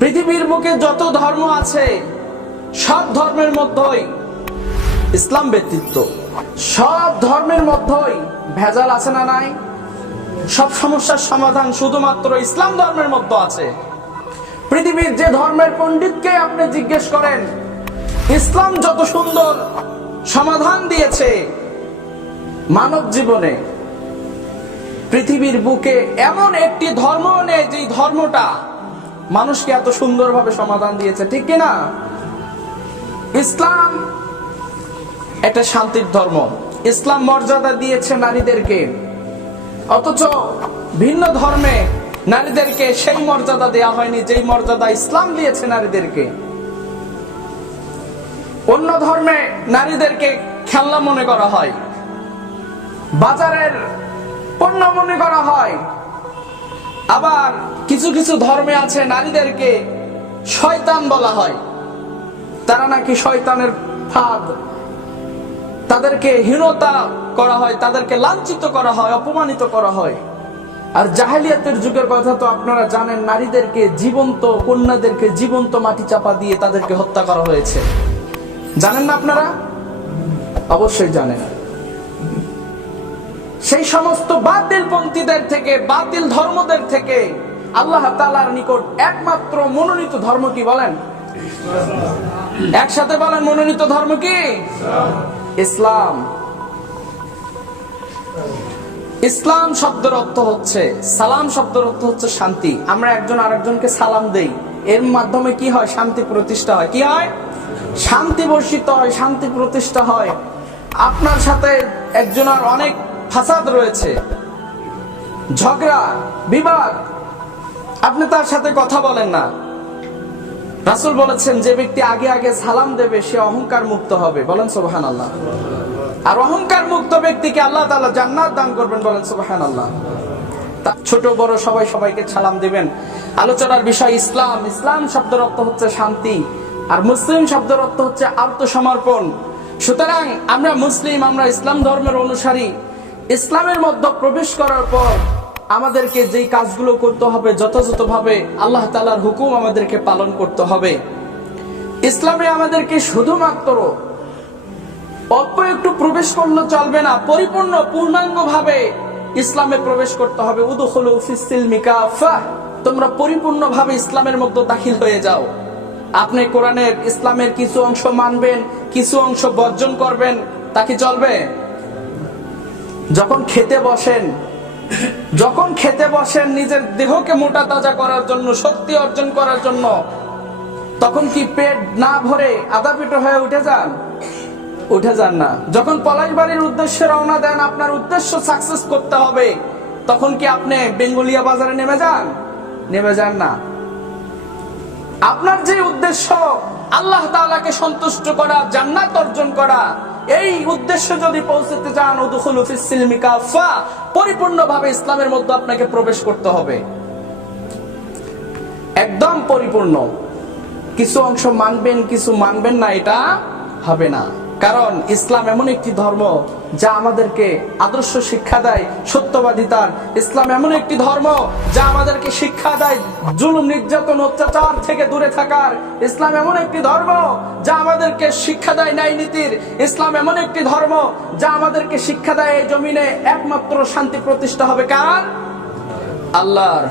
পৃথিবীর বুকে যত ধর্ম আছে, সব ধর্মের মধ্যেই ইসলাম ব্যতীত সব ধর্মের মধ্যেই ভেজাল আছে না নাই? সব সমস্যার সমাধান শুধুমাত্র ইসলাম ধর্মের মধ্যে আছে। পৃথিবীর যে ধর্মের পণ্ডিতকে আপনি জিজ্ঞেস করেন, ইসলাম যত সুন্দর সমাধান দিয়েছে মানব জীবনে, পৃথিবীর বুকে এমন একটি ধর্ম নেই যে ধর্মটা মানুষকে এত সুন্দরভাবে সমাধান দিয়েছে, ঠিক কিনা ইসলাম এটা শান্তির ধর্ম। ইসলাম মর্যাদা দিয়েছে নারীদেরকে। অথচ ভিন্ন ধর্মে নারীদেরকে সেই মর্যাদা দেয়া হয়নি যেই মর্যাদা ইসলাম দিয়েছে নারীদেরকে। অন্য ধর্মে নারীদেরকে খেলনা মনে করা হয়, বাজারের পণ্য মনে করা হয় আবার কিছু কিছু ধর্মে আছে নারীদেরকে শয়তান বলা হয়। তারা নাকি শয়তানের ফাঁদ। তাদেরকে হীনতা করা হয়, তাদেরকে লাঞ্ছিত করা হয়, অপমানিত করা হয়। আর জাহেলিয়াতের যুগের কথা তো আপনারা জানেন, নারীদেরকে জীবন্ত, কন্যাদেরকে জীবন্ত মাটি চাপা দিয়ে তাদেরকে হত্যা করা হয়েছে। জানেন না আপনারা? অবশ্যই জানেন। সেই সমস্ত বাতিল পন্থীদের থেকে, বাতিল ধর্মদের থেকে আল্লাহ তালার নিকট একমাত্র মনোনীত ধর্ম কি বলেন? একসাথে বলেন মনোনীত ধর্ম কি? ইসলাম। ইসলাম শব্দের অর্থ হচ্ছে, সালাম শব্দের অর্থ হচ্ছে শান্তি। আমরা একজন আরেকজনকে সালাম দেই। এর মাধ্যমে কি হয়? শান্তি প্রতিষ্ঠা হয়। কি হয়? শান্তি বর্ষিত হয়, শান্তি প্রতিষ্ঠা হয়। আপনার সাথে একজনের অনেক ফাসাদ রয়েছে। ঝগড়া, বিবাদ। আপনি তার সাথে কথা বলেন না। রাসুল বলেছেন, যে ব্যক্তি আগে আগে সালাম দেবে, সে অহংকার মুক্ত হবে। বলেন সোবাহান আল্লাহ আর অহংকার মুক্ত ব্যক্তিকে আল্লাহ তাআলা জান্নাত দান করবেন বলেন সুবহান আল্লাহ ছোট, বড়, সবাই সবাইকে সালাম দিবেন। আলোচনার বিষয় ইসলাম। ইসলাম শব্দের অর্থ হচ্ছে শান্তি, আর মুসলিম শব্দের অর্থ হচ্ছে আত্মসমর্পণ। সুতরাং আমরা মুসলিম, আমরা ইসলাম ধর্মের অনুসারী। ইসলামের মধ্যে প্রবেশ করার পর আমাদেরকে যেই কাজগুলো করতে হবে যথাযথভাবে আল্লাহ তাআলার হুকুম আমাদেরকে পালন করতে হবে। ইসলামে আমাদেরকে শুধুমাত্র অল্প একটু প্রবেশ করলে চলবে না, পরিপূর্ণ পূর্ণাঙ্গ ভাবে ইসলামে প্রবেশ করতে হবে। উদুখলু ফিসিলমি কাফা তোমরা পরিপূর্ণ ভাবে ইসলামের মধ্যে দাখিল হয়ে যাও। আপনি কোরআনের ইসলামের কিছু অংশ মানবেন, কিছু অংশ বর্জন করবেন, তা কি চলবে? যখন খেতে বসেন, যখন খেতে বসেন নিজের দেহকে মোটা তাজা করার জন্য, শক্তি অর্জন করার জন্য, তখন কি পেট না ভরে আধা পেটো হয়ে উঠে যান? উঠে যান না। যখন পলাশ বাড়ির উদ্দেশ্যে রওনা দেন, আপনার উদ্দেশ্য সাকসেস করতে হবে, তখন কি আপনি বেঙ্গলিয়া বাজারে নেমে যান? নেমে যান না। আপনার যে উদ্দেশ্য, আল্লাহ তাআলাকে সন্তুষ্ট করা, জান্নাত অর্জন করা এই উদ্দেশ্য যদি পৌঁছতে চান পরিপূর্ণ ভাবে পরিপূর্ণভাবে ইসলামের মধ্যে আপনাকে প্রবেশ করতে হবে। একদম পরিপূর্ণ। কিছু অংশ মানবেন, কিছু মানবেন না, এটা হবে না। কারণ ইসলাম এমন একটি ধর্ম যা আমাদেরকে আদর্শ শিক্ষা দেয় সত্যবাদিতার ইসলাম এমন একটি ধর্ম যা আমাদেরকে শিক্ষা দেয় জুলুম, নির্যাতন, অত্যাচার থেকে দূরে থাকার। ইসলাম এমন একটি ধর্ম যা আমাদেরকে শিক্ষা দেয় ন্যায় নীতির। ইসলাম এমন একটি ধর্ম যা আমাদেরকে শিক্ষা দেয় এই জমিনে একমাত্র শান্তি প্রতিষ্ঠা হবে কার? আল্লাহর।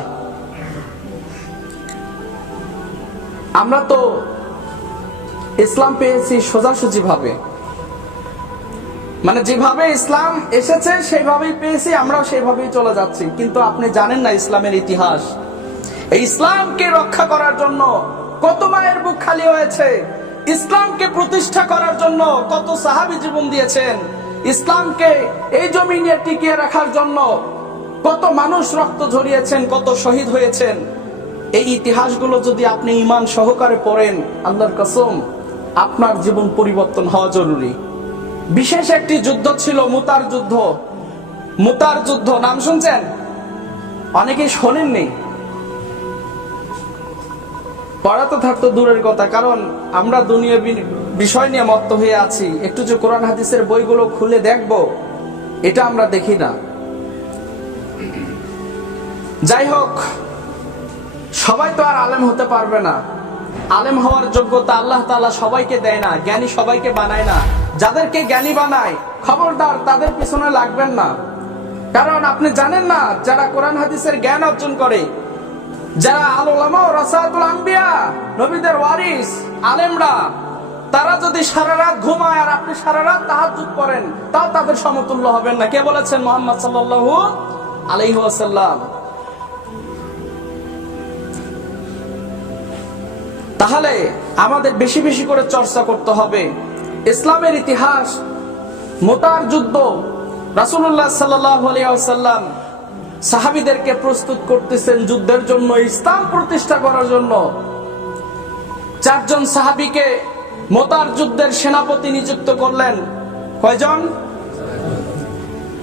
আমরা তো ইসলাম পেয়েছি সোজাসুজি ভাবে মানে যেভাবে ইসলাম এসেছে সেইভাবেই পেয়েছি, আমরাও সেইভাবেই চলে যাচ্ছি। কিন্তু আপনি জানেন না ইসলামের ইতিহাস। এই ইসলামকে রক্ষা করার জন্য কত মায়ের বুক খালি হয়েছে। ইসলামকে প্রতিষ্ঠা করার জন্য কত সাহাবি জীবন দিয়েছেন। ইসলামকে এই জমিনে টিকিয়ে রাখার জন্য কত মানুষ রক্ত ঝরিয়েছেন, কত শহীদ হয়েছেন। এই ইতিহাসগুলো যদি আপনি ইমান সহকারে পড়েন, আল্লাহর কসম, আপনার জীবন পরিবর্তন হওয়া জরুরি। বিশেষ একটি যুদ্ধ ছিল মুতার যুদ্ধ। মুতার যুদ্ধ, নাম শুনছেন? অনেকেই শোনেননি। পড়া তো থাকতো দূরের কথা, কারণ আমরা দুনিয়া বিষয় নিয়ে মত্ত হয়ে আছি। একটু যে কোরআন হাদিসের বইগুলো খুলে দেখব, এটা আমরা দেখি না। যাই হোক, সবাই তো আর আলেম হতে পারবে না। আলেম হওয়ার যোগ্যতা আল্লাহ তাআলা সবাইকে দেয় না, জ্ঞানী সবাইকে বানায় না। যাদেরকে জ্ঞানী বানায়, খবরদার তাদের পিছনে লাগবেন না। কারণ আপনি জানেন না যারা কোরআন হাদিসের জ্ঞান অর্জন করে, যারা আলোলামা ও রাসাতুল আম্বিয়া, নবীদের ওয়ারিস, আলেমরা, তারা যদি সারা রাত ঘুমায় আর আপনি সারা রাত তাহাজ্জুদ করেন তাও তাদের সমতুল্য হবেন না। কে বলেছেন? মোহাম্মদ সাল্লাল্লাহু আলাইহি তাহলে আমাদের বেশি বেশি করে চর্চা করতে হবে। ইসলামের ইতিহাস মোতার যুদ্ধ রাসুল্লাহ সাল্লাম সাহাবিদেরকে প্রস্তুত করতেছেন যুদ্ধের জন্য, ইসলাম প্রতিষ্ঠা করার জন্য। চারজন সাহাবিকে মোতার যুদ্ধের সেনাপতি নিযুক্ত করলেন। কয়জন?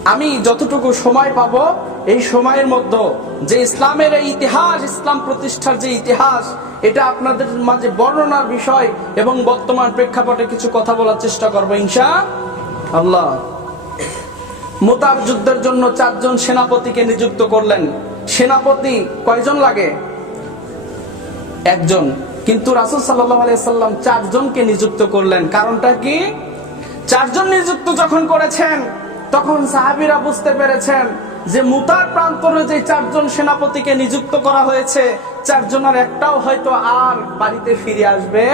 আমি যতটুকু সময় পাব, এই সময়ের মধ্যে যে ইসলামের এই ইতিহাস, ইসলাম প্রতিষ্ঠার যে ইতিহাস, এটা আপনাদের মাঝে বর্ণনার বিষয় এবং বর্তমান প্রেক্ষাপটে কিছু কথা বলার চেষ্টা করব, ইনশা আল্লাহ। মোতার যুদ্ধের জন্য চারজন সেনাপতিকে নিযুক্ত করলেন। সেনাপতি কয়জন লাগে? একজন। কিন্তু রাসুল সাল্লাম চারজনকে নিযুক্ত করলেন। কারণটা কি? চারজন নিযুক্ত যখন করেছেন তখন সাহাবিরা বুঝতে পেরেছেন যে মুতার প্রান্তরে যে চারজন সেনাপতিকে নিযুক্ত করা হয়েছে। চারজনের একটাও হয়তো আর বাড়িতে ফিরে আসবে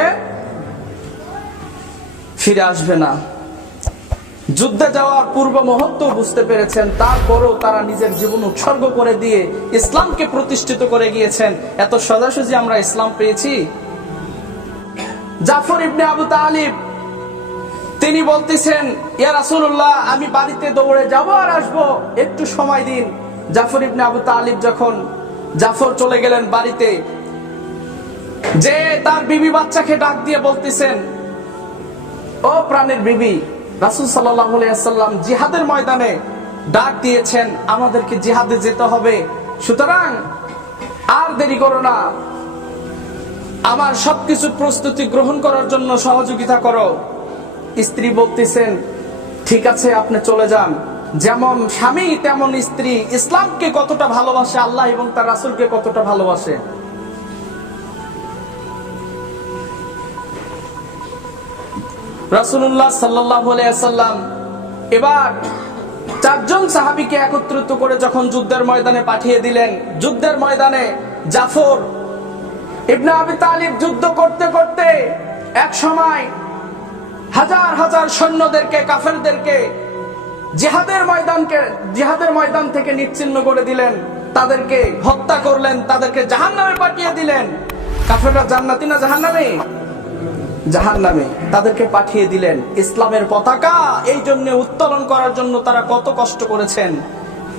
ফিরে আসবে না। যুদ্ধে যাওয়ার পূর্ব মুহূর্ত বুঝতে পেরেছেন, তারপরও তারা নিজের জীবন উৎসর্গ করে দিয়ে ইসলামকে প্রতিষ্ঠিত করে গিয়েছেন। এত সোজাসুজি আমরা ইসলাম পেয়েছি? জাফর ইবনে আবু তালিব তিনি বলতেছেন, ইয়া রাসূলুল্লাহ, আমি বাড়িতে দৌড়ে যাব আর আসব। একটু সময় দিন। জাফর ইবনে আবু তালিব যখন জাফর চলে গেলেন বাড়িতে, যে তার বিবি বাচ্চাকে ডাক দিয়ে বলতেছেন, ও প্রাণের বিবি, রাসুল সাল্লাম জিহাদের ময়দানে ডাক দিয়েছেন, আমাদেরকে জিহাদে যেতে হবে। সুতরাং আর দেরি করো না। আমার সবকিছু প্রস্তুতি গ্রহণ করার জন্য সহযোগিতা করো। স্ত্রী বলতেছেন, ঠিক আছে, আপনি চলে যান। যেমন স্বামী, তেমন স্ত্রী। ইসলামকে কতটা ভালোবাসে আল্লাহ এবং তার রাসুলকে কতটা ভালোবাসে? রাসুল্লাহ সাল্লাম এবার চারজন সাহাবিকে একত্রিত করে যখন যুদ্ধের ময়দানে পাঠিয়ে দিলেন, যুদ্ধের ময়দানে জাফর ইবনে আবি তালিব যুদ্ধ করতে করতে এক সময় হাজার হাজার সৈন্যদেরকে, কাফেরদেরকে জিহাদের ময়দানকে, জিহাদের ময়দান থেকে নিচ্ছিন্ন করে দিলেন, তাদেরকে হত্যা করলেন, তাদেরকে জাহান্নামে পাঠিয়ে দিলেন। কাফেররা জান্নাতি না জাহান্নামে? জাহান নামে তাদেরকে পাঠিয়ে দিলেন। ইসলামের পতাকা এই জন্য উত্তোলন করার জন্য তারা কত কষ্ট করেছেন।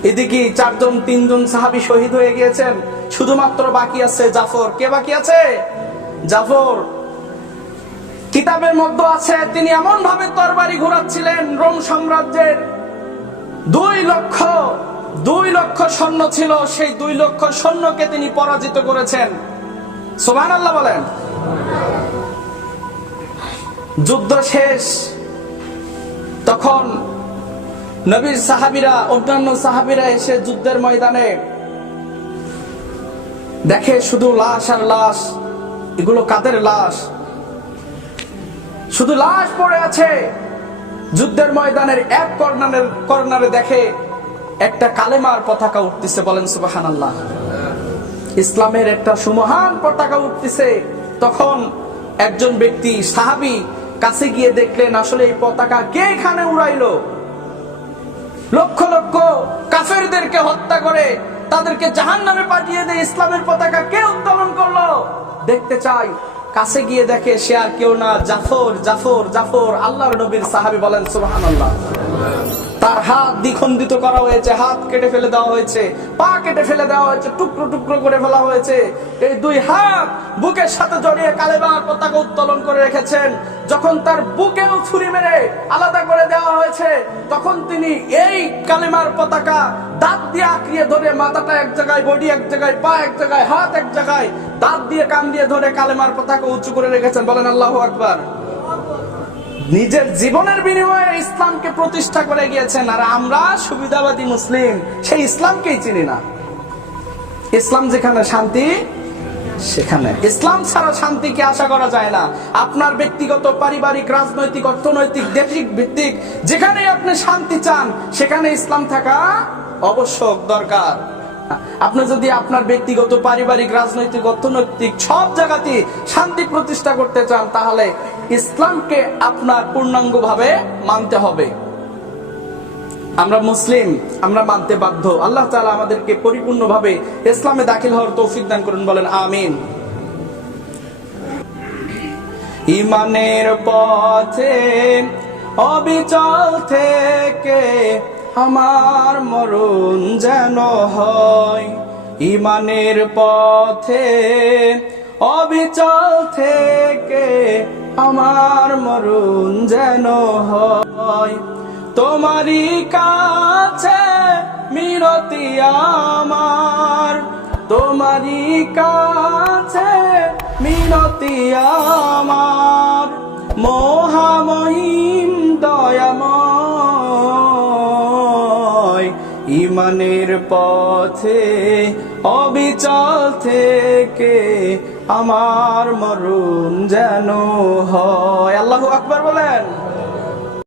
এদিকে চারজন, তিনজন সাহাবি শহীদ হয়ে গিয়েছেন। শুধুমাত্র বাকি আছে জাফর। কে বাকি আছে? জাফর। কিতাবের মধ্যে আছে, তিনি এমন ভাবে তরবারি ঘোরাচ্ছিলেন রোম সাম্রাজ্যের দুই লক্ষ দুই লক্ষ সৈন্য ছিল। সেই দুই লক্ষ সৈন্যকে তিনি পরাজিত করেছেন। সোমান আল্লাহ বলেন। যুদ্ধ শেষ। তখন নবীর সাহাবিরা, অন্যান্য সাহাবিরা এসে যুদ্ধের ময়দানে দেখে শুধু লাশ আর লাশ, এগুলো কাদের লাশ? শুধু লাশ পড়ে আছে। যুদ্ধের ময়দানের এক কর্নারের কর্নারে দেখে একটা কালেমার পতাকা উঠতেছে বলেন সুবাহান আল্লাহ ইসলামের একটা সুমহান পতাকা উঠতেছে। তখন একজন ব্যক্তি সাহাবি কাছে গিয়ে দেখলেন, আসলে এই পতাকা কে এখানে উড়াইলো? লক্ষ লক্ষ কাফেরদেরকে হত্যা করে তাদেরকে জাহান নামে পাঠিয়ে দিয়ে ইসলামের পতাকা কে উত্তোলন করল? দেখতে চাই কাছে গিয়ে দেখে সে আর কেউ না, জাফর জাফর জাফর, আল্লাহর নবীর সাহাবি বলেন সুবাহ আল্লাহ তার হাত দ্বিখণ্ডিত করা হয়েছে, হাত কেটে ফেলে দেওয়া হয়েছে, পা কেটে ফেলে দেওয়া হয়েছে, টুকরো টুকরো করে ফেলা হয়েছে। এই দুই হাত বুকের সাথে জড়িয়ে কালেবার পতাকা উত্তোলন করে রেখেছেন। যখন তার বুকেও ছুরি মেরে আলাদা করে দেওয়া হয়েছে, তখন তিনি এই কালেমার পতাকা দাঁত দিয়ে আঁকড়িয়ে ধরে মাথাটা এক জায়গায়, বডি এক জায়গায়, পা এক জায়গায়, হাত এক জায়গায় দাঁত দিয়ে কান দিয়ে ধরে কালেমার পতাকা উঁচু করে রেখেছেন। বলেন আল্লাহ আকবার। নিজের জীবনের বিনিময়ে ইসলামকে প্রতিষ্ঠা করে গিয়েছেন, আর আমরা সুবিধাবাদী মুসলিম, সেই ইসলামকেই চিনি না। ইসলাম যেখানে শান্তি, সেখানে। ইসলাম ছাড়া শান্তিকে আশা করা যায় না। আপনার ব্যক্তিগত, পারিবারিক, রাজনৈতিক, অর্থনৈতিক, দেশিক, ভিত্তিক যেখানে আপনি শান্তি চান, সেখানে ইসলাম থাকা অবশ্যক দরকার। আপনি যদি আপনার ব্যক্তিগত, পারিবারিক, রাজনৈতিক, অর্থনৈতিক সব জায়গাতে শান্তি প্রতিষ্ঠা করতে চান, তাহলে ইসলামকে আপনার পূর্ণাঙ্গভাবে মানতে হবে। আমরা মুসলিম, আমরা মানতে বাধ্য। আল্লাহ তালা আমাদেরকে পরিপূর্ণভাবে ইসলামে দাখিল হওয়ার তৌফিক দান করুন, বলেন আমিন। ইমানের পথে, অবিচল থেকে আমার মরণ যেন হয়। ইমানের পথে, অবিচল থেকে আমার মরণ যেন হয়। তোমারই কাছে মিনতি আমার। তোমারই কাছে মিনতি আমার। মহামহিম দয়াময়, ইমানের পথে অবিচল থেকে আমার মরণ যেন হয়। আল্লাহ আকবার বলেন।